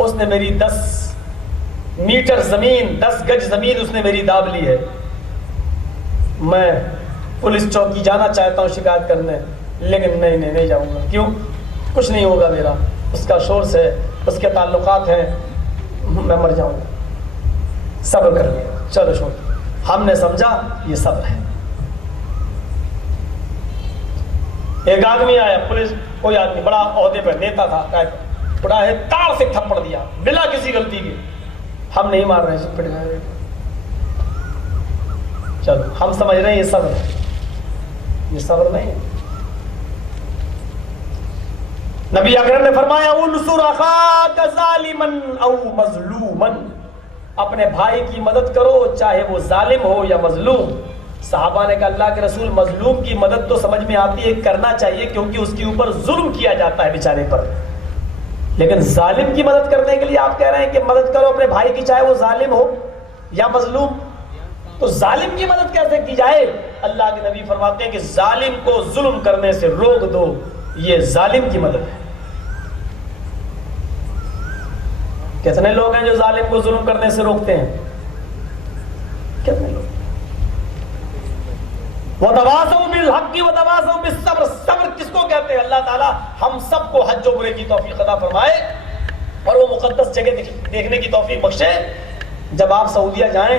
اس نے میری 10 میٹر زمین، 10 گج زمین اس نے میری داب لی ہے. میں پولیس چوکی جانا چاہتا ہوں شکایت کرنے، لیکن نہیں جاؤں گا. کیوں؟ کچھ نہیں ہوگا میرا، اس کا سورس ہے، اس کے تعلقات ہیں، میں مر جاؤں گا. صبر کر لیا. چلو چھوڑ. ہم نے سمجھا یہ صبر ہے. ایک آدمی آیا، پولیس کوئی آدمی بڑا عہدے پر، نیتا تھا، بڑا ہے، تار سے تھپڑ دیا بلا کسی غلطی کے. ہم نہیں مار رہے، پٹ گئے. چلو ہم سمجھ رہے ہیں یہ صبر ہے. یہ صبر نہیں ہے. نبی اکرم نے فرمایا انصر اخاک ظالما او مظلوما، اپنے بھائی کی مدد کرو چاہے وہ ظالم ہو یا مظلوم. صحابہ نے کہا اللہ کے رسول مظلوم کی مدد تو سمجھ میں آتی ہے، کرنا چاہیے کیونکہ اس کے اوپر ظلم کیا جاتا ہے بیچارے پر، لیکن ظالم کی مدد کرنے کے لیے آپ کہہ رہے ہیں کہ مدد کرو اپنے بھائی کی چاہے وہ ظالم ہو یا مظلوم. تو ظالم کی مدد کیسے کی جائے؟ اللہ کے نبی فرماتے ہیں کہ ظالم کو ظلم کرنے سے روک دو، یہ ظالم کی مدد ہے. کتنے لوگ ہیں جو ظالم کو ظلم کرنے سے روکتے ہیں؟ کتنے لوگ؟ وَتَوَاصَوْا بِالْحَقِّ وَتَوَاصَوْا بِالصَّبْرِ. صبر کس کو کہتے ہیں؟ اللہ تعالیٰ ہم سب کو حج و عمرے کی توفیق عطا فرمائے اور وہ مقدس جگہ دیکھنے کی توفیق بخشے. جب آپ سعودیہ جائیں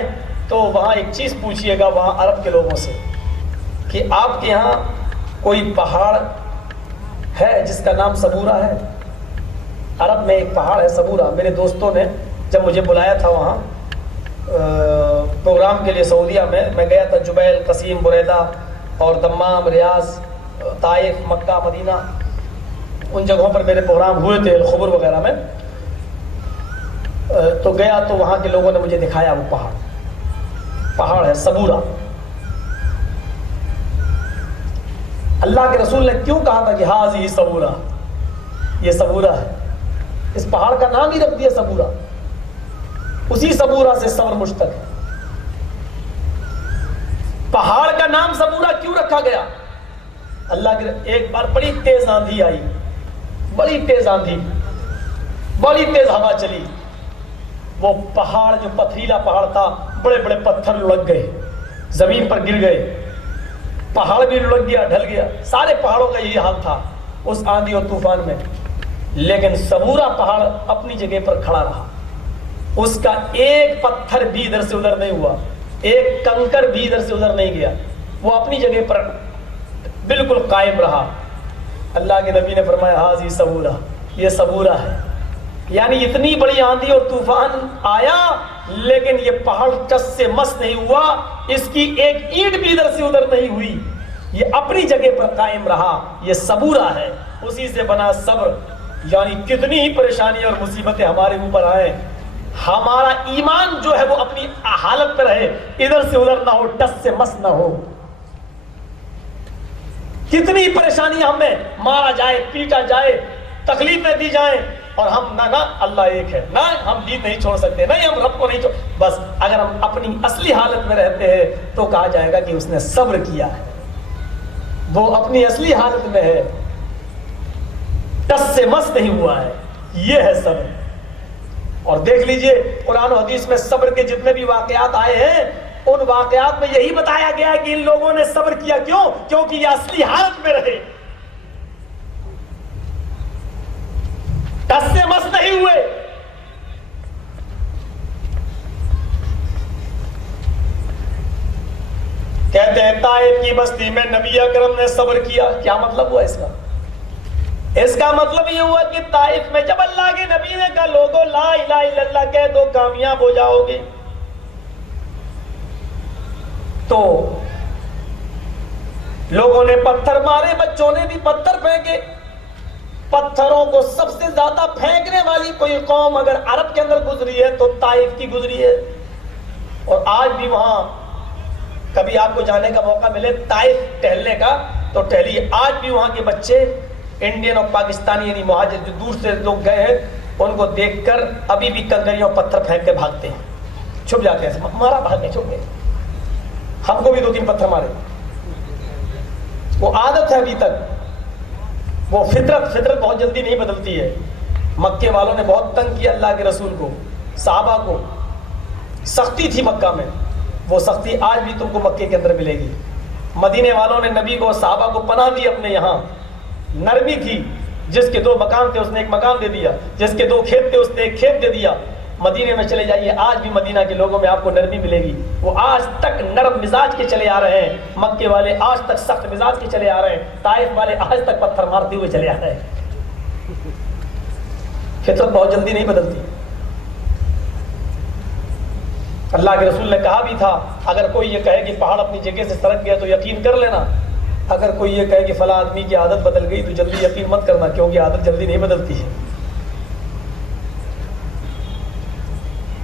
تو وہاں ایک چیز پوچھئے گا وہاں عرب کے لوگوں سے کہ آپ کے یہاں کوئی پہاڑ ہے جس کا نام صبورہ ہے؟ عرب میں ایک پہاڑ ہے صبورہ. میرے دوستوں نے جب مجھے بلایا تھا وہاں پروگرام کے لیے سعودیہ میں گیا تھا. جبیل، قصیم، بریدہ اور دمام، ریاض، طائف، مکہ، مدینہ، ان جگہوں پر میرے پروگرام ہوئے تھے، الخبر وغیرہ میں. تو گیا تو وہاں کے لوگوں نے مجھے دکھایا وہ پہاڑ ہے صبورہ. اللہ کے رسول نے کیوں کہا تھا کہ ہاذی صبورہ، یہ صبورہ ہے؟ اس پہاڑ کا نام ہی رکھ دیا صبورہ. اسی صبورہ سے صبر مشتق ہے. پہاڑ کا نام صبورہ کیوں رکھا گیا؟ اللہ کے ایک بار بڑی تیز آندھی آئی، بڑی تیز آندھی، بڑی تیز ہوا چلی. وہ پہاڑ جو پتھریلا پہاڑ تھا، بڑے بڑے پتھر لڑک گئے، زمین پر گر گئے. پہاڑ بھی لڑک گیا، ڈھل گیا. سارے پہاڑوں کا یہی حال تھا اس آندھی اور طوفان میں. لیکن صبورہ پہاڑ اپنی جگہ پر کھڑا رہا. اس کا ایک پتھر بھی ادھر سے ادھر نہیں ہوا، ایک کنکر بھی ادھر سے ادھر نہیں گیا. وہ اپنی جگہ پر بالکل قائم رہا. اللہ کے نبی نے فرمایا ہاذی صبورہ، یہ صبورہ ہے. یعنی اتنی بڑی آندھی اور طوفان آیا لیکن یہ پہاڑ ٹس سے مس نہیں ہوا، اس کی ایک اینٹ بھی ادھر سے ادھر نہیں ہوئی، یہ اپنی جگہ پر قائم رہا. یہ صبورہ ہے، اسی سے بنا صبر. یعنی کتنی ہی پریشانی اور مصیبتیں ہمارے اوپر آئیں، ہمارا ایمان جو ہے وہ اپنی حالت پر رہے، ادھر سے ادھر نہ ہو، ٹس سے مس نہ ہو. کتنی پریشانی ہمیں مارا جائے، پیٹا جائے، تکلیفیں دی جائیں، اور ہم نہ اللہ ایک ہے، نہ ہم دین نہیں چھوڑ سکتے، نہیں ہم رب کو نہیں چھوڑ. بس اگر ہم اپنی اصلی حالت میں رہتے ہیں تو کہا جائے گا کہ اس نے صبر کیا ہے، وہ اپنی اصلی حالت میں ہے، ٹس سے مس نہیں ہوا ہے. یہ ہے صبر. اور دیکھ لیجئے قرآن و حدیث میں صبر کے جتنے بھی واقعات آئے ہیں ان واقعات میں یہی بتایا گیا ہے کہ ان لوگوں نے صبر کیا. کیوں؟ کیونکہ یہ اصلی حالت میں رہے، ٹس سے مس نہیں ہوئے. کہتے ہیں طائف کی بستی میں نبی اکرم نے صبر کیا. کیا مطلب ہوا اس کا؟ اس کا مطلب یہ ہوا کہ طائف میں جب اللہ کے نبی نے کہا لوگوں لا الہ الا اللہ کہہ دو کامیاب ہو جاؤ گے، تو لوگوں نے پتھر مارے، بچوں نے بھی پتھر پھینکے. پتھروں کو سب سے زیادہ پھینکنے والی کوئی قوم اگر عرب کے اندر گزری ہے تو طائف کی گزری ہے. اور آج بھی وہاں کبھی آپ کو جانے کا موقع ملے طائف ٹہلنے کا تو ٹہلیے. آج بھی وہاں کے بچے انڈین اور پاکستانی یعنی مہاجر جو دور سے لوگ گئے ہیں ان کو دیکھ کر ابھی بھی کنکریوں پتھر پھینک کے بھاگتے ہیں، چھپ جاتے ہیں. ہمارا بھاگے چھپ گئے، ہم کو بھی 2-3 پتھر مارے. وہ عادت ہے ابھی تک، وہ فطرت بہت جلدی نہیں بدلتی ہے. مکے والوں نے بہت تنگ کیا اللہ کے رسول کو، صحابہ کو، سختی تھی مکہ میں، وہ سختی آج بھی تم کو مکے کے اندر ملے گی۔ مدینے والوں نے نبی کو، صحابہ کو پناہ دی اپنے یہاں، نرمی تھی، جس کے 2 مکان تھے اس نے 1 مکان دے دیا، جس کے 2 کھیت تھے اس نے 1 کھیت دے دیا۔ مدینے میں چلے جائیے، آج بھی مدینہ کے لوگوں میں آپ کو نرمی ملے گی، وہ آج تک نرم مزاج کے چلے آ رہے ہیں، مکے والے آج تک سخت مزاج کے چلے آ رہے ہیں، طائف والے آج تک پتھر مارتے ہوئے چلے آ رہے ہیں۔ فطرت بہت جلدی نہیں بدلتی۔ اللہ کے رسول نے کہا بھی تھا، اگر کوئی یہ کہے کہ پہاڑ اپنی جگہ سے سرک گیا تو یقین کر لینا، اگر کوئی یہ کہے کہ فلاں آدمی کی عادت بدل گئی تو جلدی یقین مت کرنا، کیونکہ عادت جلدی نہیں بدلتی ہے۔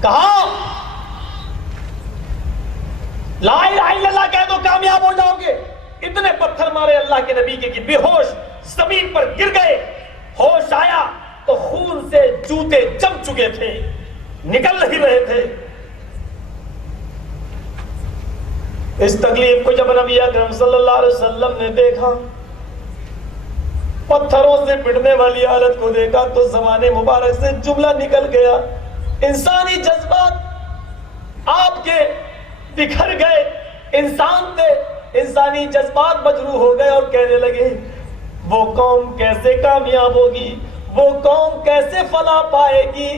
کہا لا الہ الا اللہ کہہ دو کامیاب ہو جاؤ گے۔ اتنے پتھر مارے اللہ کے نبی کے کہ بے ہوش زمین پر گر گئے، ہوش آیا تو خون سے جوتے جم چکے تھے، نکل نہیں رہے تھے۔ اس تکلیف کو جب نبی اکرم صلی اللہ علیہ وسلم نے دیکھا، پتھروں سے پٹنے والی حالت کو دیکھا تو زبان مبارک سے جملہ نکل گیا، انسانی جذبات آپ کے بکھر گئے، انسان تھے، انسانی جذبات مجروح ہو گئے اور کہنے لگے وہ قوم کیسے کامیاب ہوگی، وہ قوم کیسے فلاح پائے گی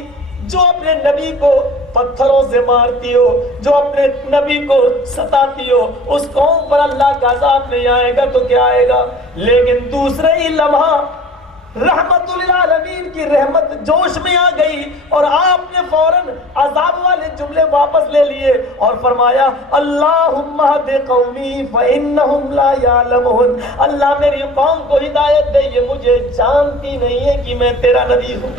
جو اپنے نبی کو پتھروں سے مارتی ہو، جو اپنے نبی کو ستاتی ہو، اس قوم پر اللہ کا عذاب نہیں آئے گا تو کیا آئے گا۔ لیکن دوسرے ہی لمحہ رحمت للعالمین کی رحمت جوش میں آ گئی اور آپ نے فوراً عذاب والے جملے واپس لے لیے اور فرمایا اللہم اہد قومی فإنہم لا یعلمون، اللہ میری قوم کو ہدایت دے، یہ مجھے جانتی نہیں ہے کہ میں تیرا نبی ہوں۔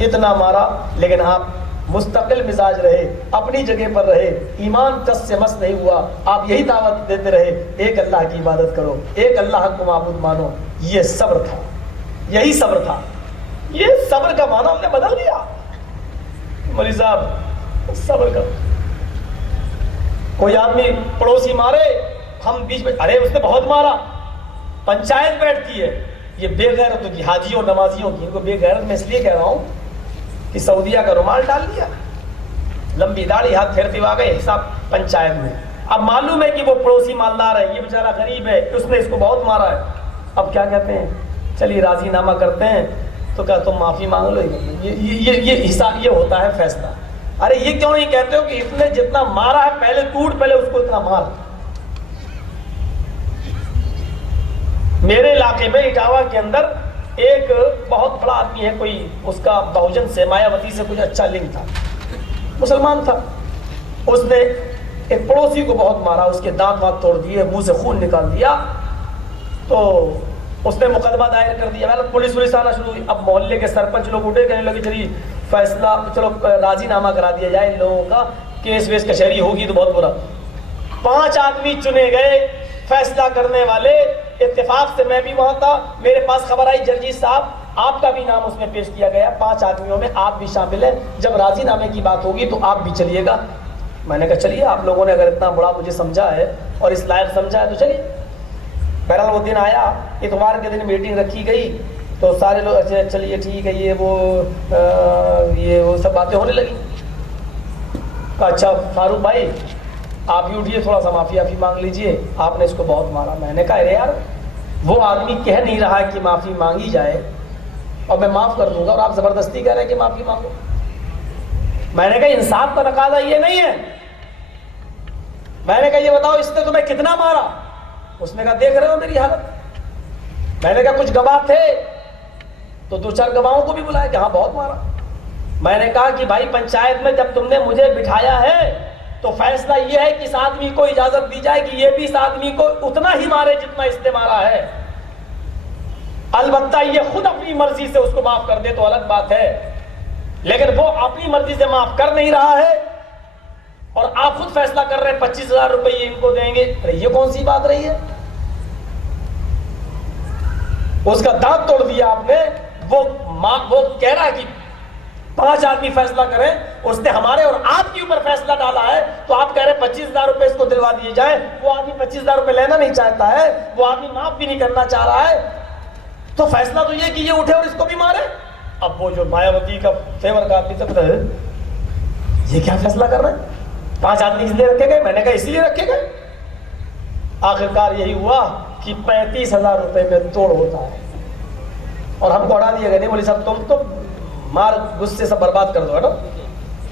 اتنا مارا لیکن آپ مستقل مزاج رہے، اپنی جگہ پر رہے، ایمان کس سے مس نہیں ہوا، آپ یہی دعوت دیتے رہے ایک اللہ کی عبادت کرو، ایک اللہ کو معبود مانو۔ یہ صبر تھا، یہی صبر تھا۔ یہ صبر کا معنی ہم نے بدل دیا۔ مولوی صاحب صبر کرو، کوئی آدمی پڑوسی مارے، ہم بیچ میں ارے اس نے بہت مارا، پنچایت بیٹھتی ہے، یہ بے غیرتوں کی، حاجیوں نمازیوں کی، ان کو بے غیرت میں اس لیے کہہ رہا ہوں کہ سعودیہ کا رومال ڈال دیا، لمبی داڑھی، ہاتھ پھیرتے ہوئے آ گئے حساب پنچایت میں۔ اب معلوم ہے کہ وہ پڑوسی مالدار ہے، یہ بیچارہ غریب ہے، اس نے اس کو بہت مارا ہے۔ اب کیا کہتے ہیں، چلیے راضی نامہ کرتے ہیں، تو کیا تم معافی مانگ لو، یہ حساب، یہ ہوتا ہے فیصلہ۔ ارے یہ کیوں نہیں کہتے ہو کہ اس نے جتنا مارا ہے پہلے ٹوٹ، پہلے اس کو اتنا مار۔ میرے علاقے میں اٹاوا کے اندر ایک بہت بڑا آدمی ہے، کوئی اس کا بہوجن سے، مایاوتی سے کچھ اچھا لنک تھا، مسلمان تھا، اس نے ایک پڑوسی کو بہت مارا، اس کے دانت وانت توڑ دیے، منہ سے خون نکال دیا، تو اس نے مقدمہ دائر کر دیا۔ پولیس آنا شروع ہوئی، اب محلے کے سرپنچ لوگ اٹھے، کہنے لگے چلیے فیصلہ، چلو راضی نامہ کرا دیا جائے ان لوگوں کا، کیس ویس کچہری ہوگی تو بہت برا۔ 5 آدمی چنے گئے فیصلہ کرنے والے، اتفاق سے میں بھی وہاں تھا، میرے پاس خبر آئی جرجی صاحب آپ کا بھی نام اس میں پیش کیا گیا، 5 آدمیوں میں آپ بھی شامل ہیں، جب راضی نامے کی بات ہوگی تو آپ بھی چلیے گا۔ میں نے کہا چلیے، آپ لوگوں نے اگر اتنا بڑا مجھے سمجھا ہے اور اس لائق سمجھا ہے تو چلیے۔ بہرحال وہ دن آیا، اتوار کے دن میٹنگ رکھی گئی، تو سارے لوگ اچھا چلیے ٹھیک ہے، یہ وہ سب باتیں ہونے لگی۔ کہا اچھا فاروق بھائی آپ بھی اٹھیے، تھوڑا سا معافی مانگ لیجئے، آپ نے اس کو بہت مارا۔ میں نے کہا ارے یار وہ آدمی کہہ نہیں رہا کہ معافی مانگی جائے اور میں معاف کر دوں گا، اور آپ زبردستی کہہ رہے ہیں کہ معافی مانگو۔ میں نے کہا انصاف کا تقاضا یہ نہیں ہے۔ میں نے کہا یہ بتاؤ اس نے تمہیں کتنا مارا؟ اس نے کہا دیکھ رہے ہو میری حالت۔ میں نے کہا کچھ گواہ تھے؟ تو 2-4 گواہوں کو بھی بلایا کہ ہاں بہت مارا۔ میں نے کہا کہ بھائی پنچایت میں جب تم نے مجھے بٹھایا ہے تو فیصلہ یہ ہے کہ اس آدمی کو اجازت دی جائے کہ یہ بھی اس آدمی کو اتنا ہی مارے جتنا اس نے مارا ہے، البتہ یہ خود اپنی مرضی سے اس کو معاف کر دے تو الگ بات ہے، لیکن وہ اپنی مرضی سے معاف کر نہیں رہا ہے اور آپ خود فیصلہ کر رہے ہیں 25,000 روپئے ان کو دیں گے۔ یہ کون سی بات رہی ہے؟ اس کا دانت توڑ دیا آپ نے۔ وہ کہہ رہا کہ 5 آدمی فیصلہ کریں، اس نے ہمارے اور آپ کے اوپر فیصلہ ڈالا ہے، تو آپ کہہ رہے ہیں 25,000 روپے اس کو دلوا دیے جائیں۔ وہ آدمی 25,000 روپے لینا نہیں چاہتا ہے، وہ آدمی معاف بھی نہیں کرنا چاہ رہا ہے۔ تو فیصلہ تو یہ کہ یہ اٹھے اور اس کو بھی مارے. اب وہ جو مایاوتی کا فیور کا آدمی تھا یہ کیا فیصلہ کر رہے ہیں, 5 آدمی اس لیے رکھے گئے, میں نے کہا اسی لیے رکھے گئے. آخرکار یہی ہوا کہ 35,000 روپے میں توڑ ہوتا ہے اور ہم کو ہٹا دیا گیا. نہیں بولی صاحب تم تو مار غصے سے برباد کر دو ہے نا.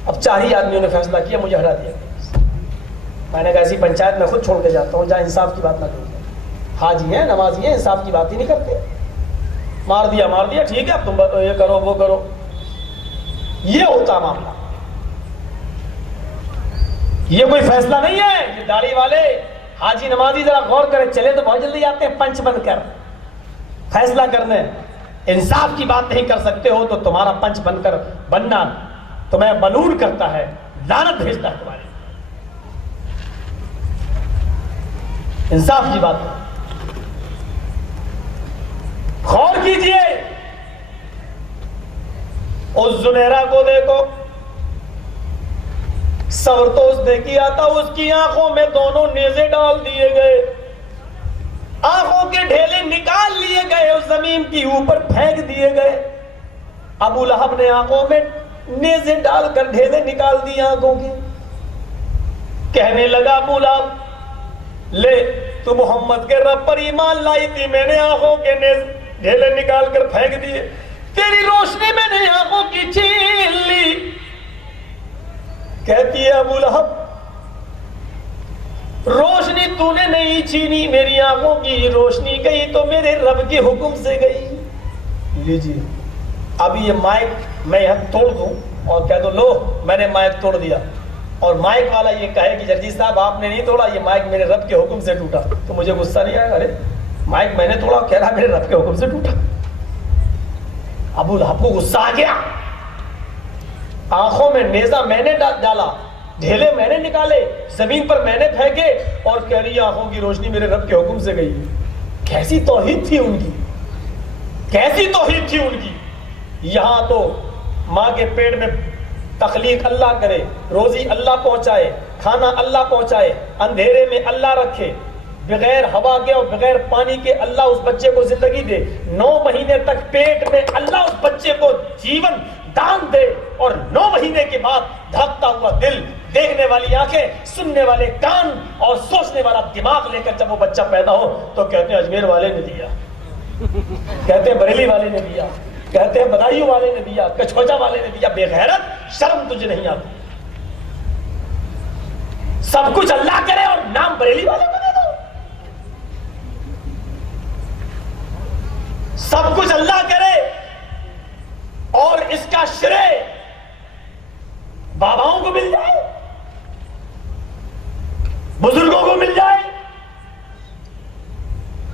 اب 4 ہی آدمیوں نے فیصلہ کیا, مجھے ہٹا دیا. میں نے کہا ایسی پنچایت میں خود چھوڑ کے جاتا ہوں جہاں انصاف کی بات نہ کروں. حاجی ہیں, نمازی ہیں, انصاف کی بات ہی نہیں کرتے. مار دیا ٹھیک ہے, اب تم یہ کرو وہ کرو. یہ ہوتا معاملہ, یہ کوئی فیصلہ نہیں ہے. یہ داڑھی والے حاجی نمازی ذرا غور کریں, چلے تو بہت جلدی آتے ہیں پنچ بن کر فیصلہ کرنے. انصاف کی بات نہیں کر سکتے ہو تو تمہارا پنچ بن کر بننا تمہیں ملعون کرتا ہے, لعنت بھیجتا ہے تمہارے. انصاف کی بات غور کیجئے. اس زنیرہ کو دیکھو, سور تو اس نے کیا تھا, اس کی آنکھوں میں دونوں نیزے ڈال دیے گئے, آنکھوں کے ڈھیلے نکال لیے گئے, اس زمین کی اوپر پھینک دیے گئے. ابو لہب نے آنکھوں میں نیزے ڈال کر ڈھیلے نکال دیے آنکھوں کی. کہنے لگا ابو لہب لے تو محمد کے رب پر ایمان لائی تھی, میں نے آنکھوں کے ڈھیلے نکال کر پھینک دیے, تیری روشنی میں نے آنکھوں کی چھین لی. کہتی ہے ابو لہب روشنی تو نے نہیں چھینی, میری آنکھوں کی روشنی گئی تو میرے رب کے حکم سے گئی. لیجیے ابھی یہ مائک میں یہاں توڑ دوں اور کہہ دو لو میں نے مائک توڑ دیا, اور مائک والا یہ کہے کہ جرجی صاحب آپ نے نہیں توڑا, یہ مائک میرے رب کے حکم سے ٹوٹا, تو مجھے غصہ نہیں آئے گا. ارے مائک میں نے توڑا, کہہ رہا میرے رب کے حکم سے ٹوٹا. ابو لہب کو غصہ آ گیا. آنکھوں میں نیزہ میں نے ڈالا, ڈھیلے میں نے نکالے, زمین پر میں نے پھینکے, اور کہہ رہی آنکھوں کی روشنی میرے رب کے حکم سے گئی. کیسی توحید تھی ان کی, کیسی توحید تھی ان کی. یہاں تو ماں کے پیٹ میں تخلیق اللہ کرے, روزی اللہ پہنچائے, کھانا اللہ پہنچائے, اندھیرے میں اللہ رکھے, بغیر ہوا کے اور بغیر پانی کے اللہ اس بچے کو زندگی دے, 9 مہینے تک پیٹ میں اللہ اس بچے کو جیون دان دے, اور 9 مہینے کے بعد دھڑکتا ہوا دل, دیکھنے والی آنکھیں, سننے والے کان اور سوچنے والا دماغ لے کر جب وہ بچہ پیدا ہو تو کہتے ہیں اجمیر والے نے دیا, کہتے ہیں بریلی والے نے دیا, کہتے ہیں بدایوں والے نے دیا, کچھوچا والے نے دیا. بے غیرت, شرم تجھے نہیں آتی. سب کچھ اللہ کرے اور نام بریلی والے کو دے دو. سب کچھ اللہ کرے اور اس کا شرے باباؤں کو مل جائے, بزرگوں کو مل جائے.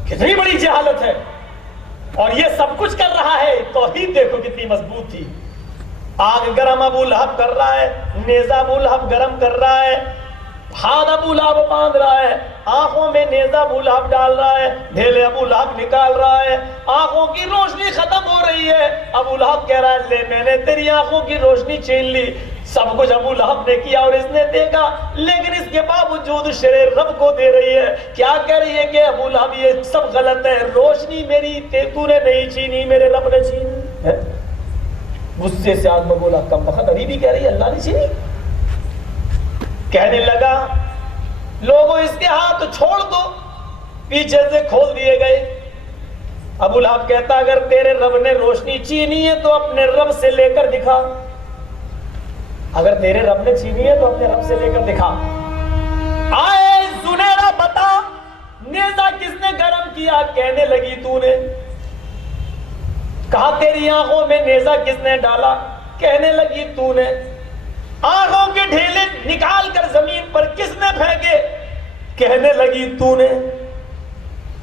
کتنی بڑی جہالت ہے. اور یہ سب کچھ کر رہا ہے, توحید دیکھو کتنی مضبوط تھی. آگ گرم ابو لہب کر رہا ہے, نیزہ ابو لہب گرم کر رہا ہے, ہاتھ ابو لہب باندھ رہا ہے, آنکھوں میں نیزہ ابو لہب ڈال رہا ہے, ڈھیلے ابو لہب نکال رہا ہے, آنکھوں کی روشنی ختم ہو رہی ہے. ابو لہب کہہ رہا ہے لے میں نے تیری آنکھوں کی روشنی چھین لی. سب کچھ ابو لہب نے کیا اور اس نے دیکھا, لیکن اس کے باوجود شریر رب کو دے رہی ہے. کیا کہہ رہی ہے کہ ابو لہب یہ سب غلط ہے, روشنی میری تو نے نہیں چھینی, میرے رب نے چھینی. غصے سے آدمی بولا کم وقت ابھی بھی کہہ رہی ہے اللہ نے چھینی. کہنے لگا لوگوں اس کے ہاتھ چھوڑ دو, پیچھے سے کھول دیے گئے. ابو لہب کہتا اگر تیرے رب نے روشنی چھینی ہے تو اپنے رب سے لے کر دکھا, اگر تیرے رب نے چھینی ہے تو اپنے رب سے لے کر دکھا. آئے زنیرہ بتا نیزہ کس نے گرم کیا, کہنے لگی تو نے. کہا تیری آنکھوں میں نیزہ کس نے ڈالا, کہنے لگی تو نے. آنکھوں کے ڈھیلے نکال کر زمین پر کس نے پھینکے, کہنے لگی تو نے.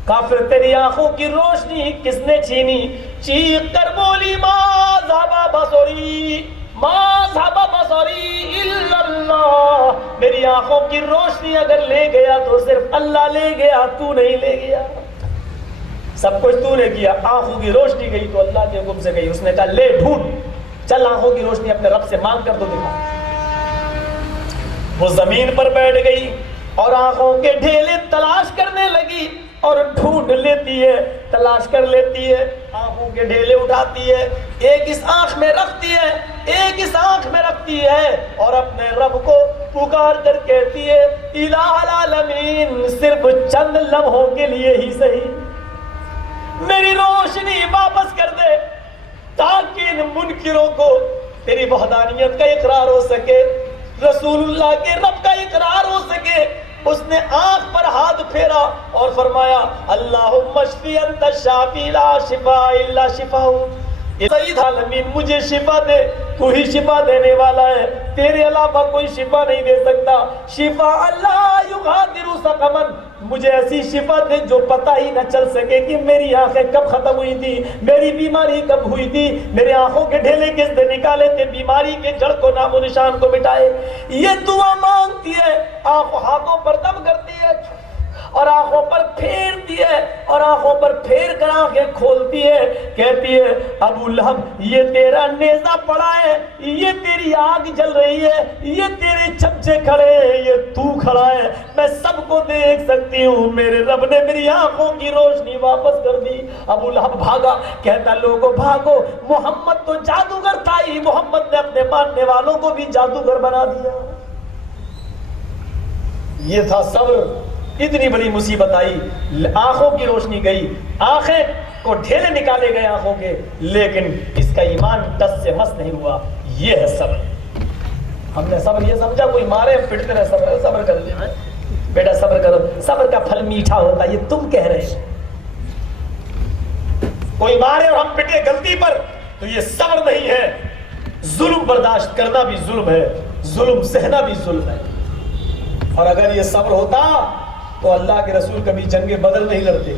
کافر تیری آنکھوں کی روشنی کس نے چھینی, چیخ کر بولی ما ذهب بصری ما ذهب بصری الا اللہ, میری آنکھوں کی روشنی اگر لے گیا تو صرف اللہ لے گیا, تو نہیں لے گیا. سب کچھ تو نے کیا, آنکھوں کی روشنی گئی تو اللہ کے حکم سے گئی. اس نے کہا لے ڈھونڈ, چل آنکھوں کی روشنی اپنے رب سے مانگ کر تو دکھا. وہ زمین پر بیٹھ گئی اور آنکھوں کے ڈھیلے تلاش کرنے لگی اور ڈھونڈ لیتی ہے، تلاش کر لیتی ہے، آنکھوں کے ڈھیلے اٹھاتی ہے، ایک اس آنکھ میں رکھتی ہے، ایک اس آنکھ میں رکھتی ہے، اور اپنے رب کو پکار کر کہتی ہے الہ العالمین صرف چند لمحوں کے لیے ہی صحیح میری روشنی واپس کر دے، تاکہ ان منکروں کو تیری وحدانیت کا اقرار ہو سکے، رسول اللہ کے رب کا اقرار ہو سکے۔ اس نے آنکھ پر ہاتھ پھیرا اور فرمایا اللہم اشفی انت الشافی لا شفاء الا شفاء، سید عالمین مجھے شفا دے، تو ہی شفا دینے والا ہے، تیرے علاوہ کوئی شفا نہیں دے سکتا، شفا اللہ یغادر سقما، مجھے ایسی شفا دے جو پتہ ہی نہ چل سکے کہ میری آنکھیں کب ختم ہوئی تھی، میری بیماری کب ہوئی تھی، میرے آنکھوں کے ڈھیلے کس نے نکالے تھے، بیماری کے جڑ کو نام و نشان کو مٹائے۔ یہ دعا مانگتی ہے، ہاتھوں پر دم کرتی ہے اور آنکھوں پر پھیرتی ہے، اور آنکھوں پر پھیر کر آنکھیں کھولتی ہے، کہتی ہے ابو لہب یہ تیرا نیزہ پڑا ہے، یہ تیری آگ جل رہی ہے، یہ تیرے چمچے کھڑے ہیں، یہ تو کھڑا ہے، میں سب کو دیکھ سکتی ہوں، میرے رب نے میری آنکھوں کی روشنی واپس کر دی۔ ابو لہب بھاگا، کہتا لوگوں بھاگو، محمد تو جادوگر تھا ہی، محمد نے اپنے ماننے والوں کو بھی جادوگر بنا دیا۔ یہ تھا صبر۔ اتنی بڑی مصیبت آئی، آنکھوں کی روشنی گئی، آنکھیں کو ڈھیلے نکالے گئے آنکھوں کے، لیکن اس کا ایمان ٹس سے مس نہیں ہوا۔ یہ ہے صبر۔ ہم نے صبر یہ سمجھا کوئی مارے پٹتے رہے، صبر کر لیں بیٹا، صبر کرو، صبر کا پھل میٹھا ہوتا ہے، یہ تم کہہ رہے ہو۔ کوئی مارے اور ہم پٹے غلطی پر تو یہ صبر نہیں ہے۔ ظلم برداشت کرنا بھی ظلم ہے، ظلم سہنا بھی ظلم ہے۔ اور اگر یہ صبر ہوتا تو اللہ کے رسول کبھی جنگ بدر نہیں لڑتے،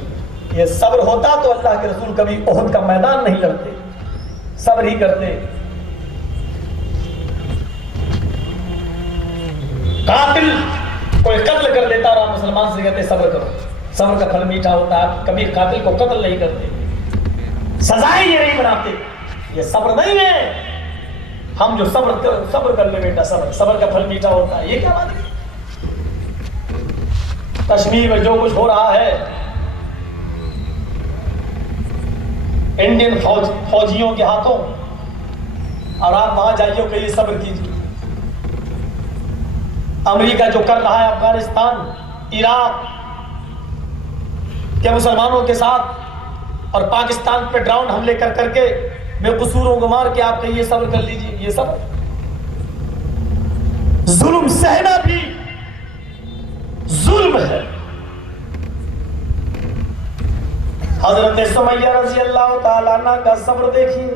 یہ صبر ہوتا تو اللہ کے رسول کبھی احد کا میدان نہیں لڑتے، صبر ہی کرتے۔ قاتل کوئی قتل کر دیتا اور آپ مسلمان سے کہتے صبر کرو، صبر کا پھل میٹھا ہوتا ہے، کبھی قاتل کو قتل نہیں کرتے، سزائیں یہ نہیں بناتے، یہ صبر نہیں ہے۔ ہم جو صبر کر لے بیٹا، صبر کا پھل میٹھا ہوتا ہے، یہ کیا بات ہے؟ کشمیر میں جو کچھ ہو رہا ہے، انڈین فوجیوں کے ہاتھوں، اور آپ وہاں جائیے کہ یہ صبر کیجیے۔ امریکہ جو کر رہا ہے افغانستان، عراق کے مسلمانوں کے ساتھ، اور پاکستان پہ ڈرون حملے کر کر کے بے قصوروں کو مار کے آپ کہیے صبر کر لیجیے، یہ صبر؟ ظلم سہنا بھی ظلم ہے۔ حضرت سمیہ رضی اللہ تعالیٰ عنہ کا صبر دیکھیے،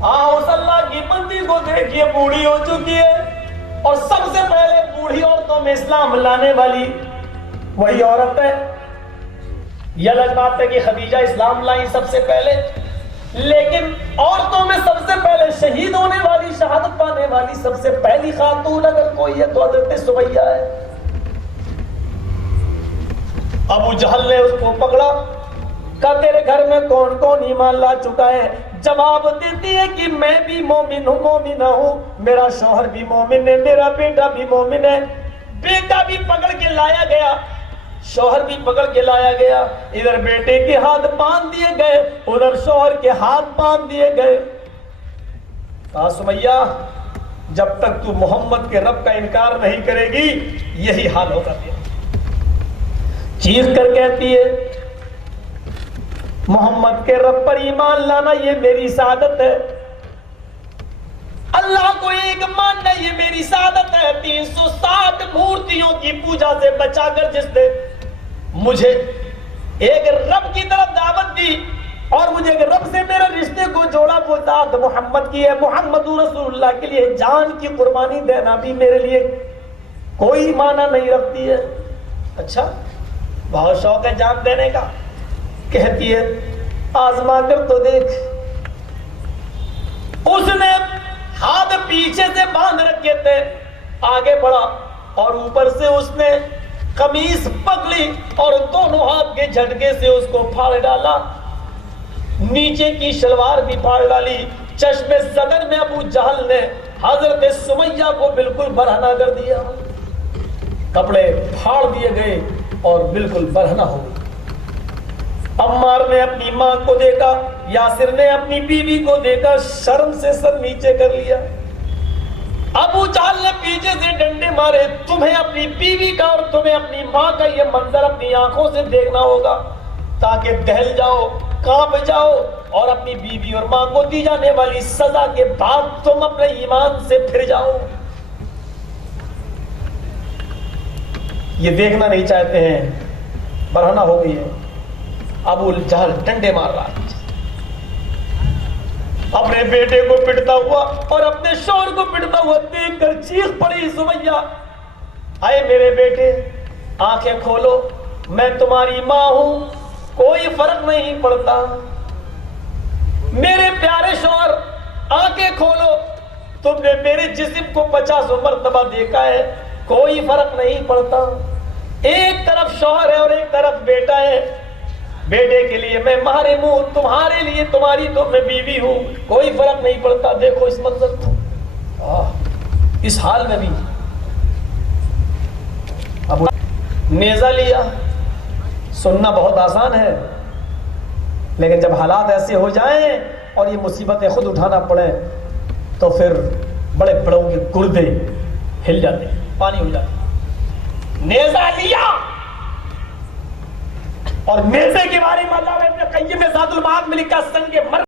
اس اللہ کی بندی کو دیکھیے، بوڑھی ہو چکی ہے، اور سب سے پہلے بوڑھی عورتوں میں اسلام لانے والی وہی عورت ہے۔ یہ الگ بات ہے کہ خدیجہ اسلام لائی سب سے پہلے، لیکن عورتوں میں سب سے پہلے شہید ہونے والی، شہادت پانے والی سب سے پہلی خاتون اگر کوئی ہے تو حضرت سمیہ ہے۔ ابو جہل نے اس کو پکڑا، کہا تیرے گھر میں کون کون ایمان لا چکا ہے؟ جواب دیتی ہے کہ میں بھی مومن ہوں، مومنہ ہوں، میرا شوہر بھی مومن ہے، میرا بیٹا بھی مومن ہے۔ بیٹا بھی پکڑ کے لایا گیا، شوہر بھی پکڑ کے لایا گیا، ادھر بیٹے کے ہاتھ باندھ دیے گئے، ادھر شوہر کے ہاتھ باندھ دیے گئے۔ کہا سمیہ جب تک تو محمد کے رب کا انکار نہیں کرے گی یہی حال ہوگا تیرا۔ چیخ کر کہتی ہے محمد کے رب پر ایمان لانا یہ میری سعادت ہے، اللہ کو ایک ماننا یہ میری سعادت ہے۔ 360 مورتیوں کی پوجا سے بچا کر جس نے مجھے ایک رب کی طرف دعوت دی اور مجھے ایک رب سے میرے رشتے کو جوڑا، وہ ذات محمد کی ہے۔ محمد رسول اللہ کے لیے جان کی قربانی دینا بھی میرے لیے کوئی معنی نہیں رکھتی ہے۔ اچھا بہت شوق ہے جان دینے کا، کہتی ہے آزما کر تو دیکھ۔ اس نے ہاتھ پیچھے سے باندھ رکھے تھے، آگے بڑھا اور اوپر سے اس نے قمیص پکڑی اور دونوں ہاتھ کے جھٹکے سے اس کو پھاڑ ڈالا، نیچے کی شلوار بھی پھاڑ ڈالی۔ چشم صدر میں ابو جہل نے حضرت سمیہ کو بالکل برہنہ کر دیا، کپڑے پھاڑ دیے گئے، اور بالکل برہنہ ہو گئی۔ عمار نے اپنی ماں کو دیکھا، یاسر نے اپنی بیوی کو دیکھا، شرم سے سر نیچے کر لیا۔ ابو جہل نے پیچھے سے ڈنڈے مارے، تمہیں اپنی بیوی کا اور تمہیں اپنی ماں کا یہ منظر اپنی آنکھوں سے دیکھنا ہوگا تاکہ دہل جاؤ، کانپ جاؤ، اور اپنی بیوی اور ماں کو دی جانے والی سزا کے بعد تم اپنے ایمان سے پھر جاؤ۔ یہ دیکھنا نہیں چاہتے ہیں، برہنہ ہو گئی ہے۔ ابو جہل ڈنڈے مار رہا ہے، اپنے بیٹے کو پٹتا ہوا اور اپنے شوہر کو پٹتا ہوا دیکھ کر چیخ پڑی سمیہ، اے میرے بیٹے آنکھیں کھولو، میں تمہاری ماں ہوں، کوئی فرق نہیں پڑتا۔ میرے پیارے شوہر آنکھیں کھولو، تم نے میرے جسم کو 50 مرتبہ دیکھا ہے، کوئی فرق نہیں پڑتا۔ ایک طرف شوہر ہے اور ایک طرف بیٹا ہے، بیٹے کے لیے میں مہریں ہوں، تمہارے لیے تمہاری تو میں بیوی ہوں، کوئی فرق نہیں پڑتا۔ دیکھو اس منظر کو، اس حال میں بھی اب نیزہ لیا۔ سننا بہت آسان ہے، لیکن جب حالات ایسے ہو جائیں اور یہ مصیبتیں خود اٹھانا پڑے تو پھر بڑے بڑوں کے گردے ہل جاتے ہیں، پانی ہو جاتے ہیں۔ نیزہ لیا اور نیزے کے بارے میں اللہ ابن قیم نے زاد المعاد میں لکھا، سنگ مر